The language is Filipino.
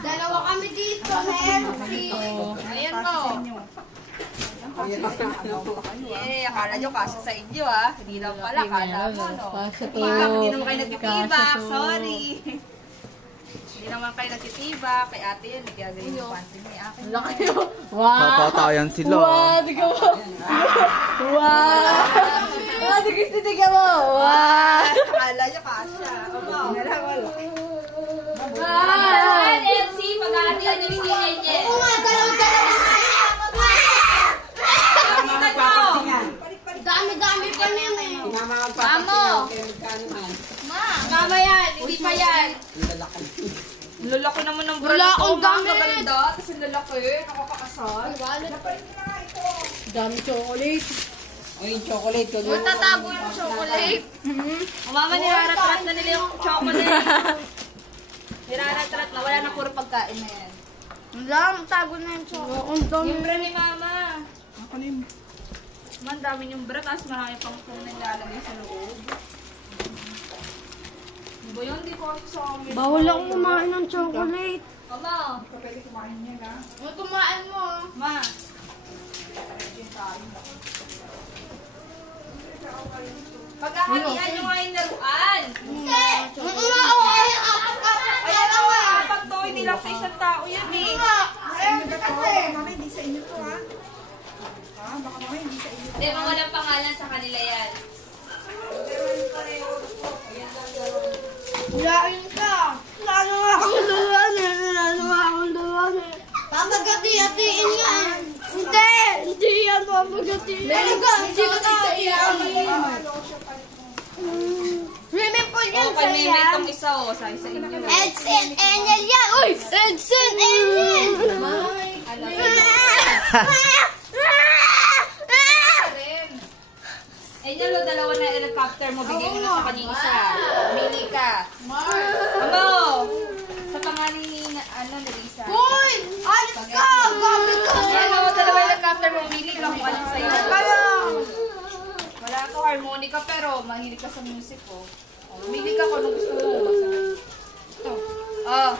Dalawa kami dito, Henry. Ayan mo. Eh, akala nyo kasya sa inyo ah. Hindi lang pala, akala mo no. Hindi naman kayo nagtitibak, sorry. Hindi naman kayo nagtitibak. Kay ate yan, nagkagaling yung panty ni akin. Laki mo. Wow. Papatayan sila. Wow, tignan mo. Wow. Wow, tignan mo. Wow. Akala nyo kasya. Wala. Dalawa, Elsie. Pag-aatin niyo si Angel. Oo nga, dalawa. Dami-dami pa niyan eh. Mamo! Mama yan, hindi pa yan. Lalaki naman ng bra Wala nito. akong damit. Maganda. Tapos yung lalaki, nakakakasal. Dami chocolate. Ay, yung chocolate ko. Tatago yung chocolate. Mama, niraratrat na nila yung chocolate. Niraratrat na. Wala na puro pagkain na yan. Ang tago na yung chocolate. Yung bra ni Mama. Man, dami yung bra. Tapos marami pang phone na nilalagay sa loob. Ano ba yun? Di ko sa amin. Bawal akong kumain ng chocolate. Mama. Pwede kumain niya na. Kumain mo. Ma. Pagkakatian nyo nga yung laruan. Ayan na nga. Pag to, hindi lang sa isang tao yan eh. Mama, hindi sa inyo to ha. Baka mama, hindi sa inyo. Hindi, mga walang pangalan sa kanila yan. Lain ka. Lalo nga akong luwan eh. Pamagati-hatiin yan. Hindi yan pamagati. Hindi ka hatiin. Swimming pool yan O, kay may itong isa o. Sa inyo. Eds and Angel yan. Uy! Eds and Angel! Angel, o dalawa na helicopter mo. Bigay mo na sa kanya isa. Mili ka. Ano? Sa pangalan ni, Larissa. Uy! Alis ka! Gabi ka! Ayan o, dalawa helicopter mo. Mili ka kung alin sa'yo. Wala ka harmonica pero mahilig ka sa music o. Mili ka kung ano gusto mo. Ito. Oh.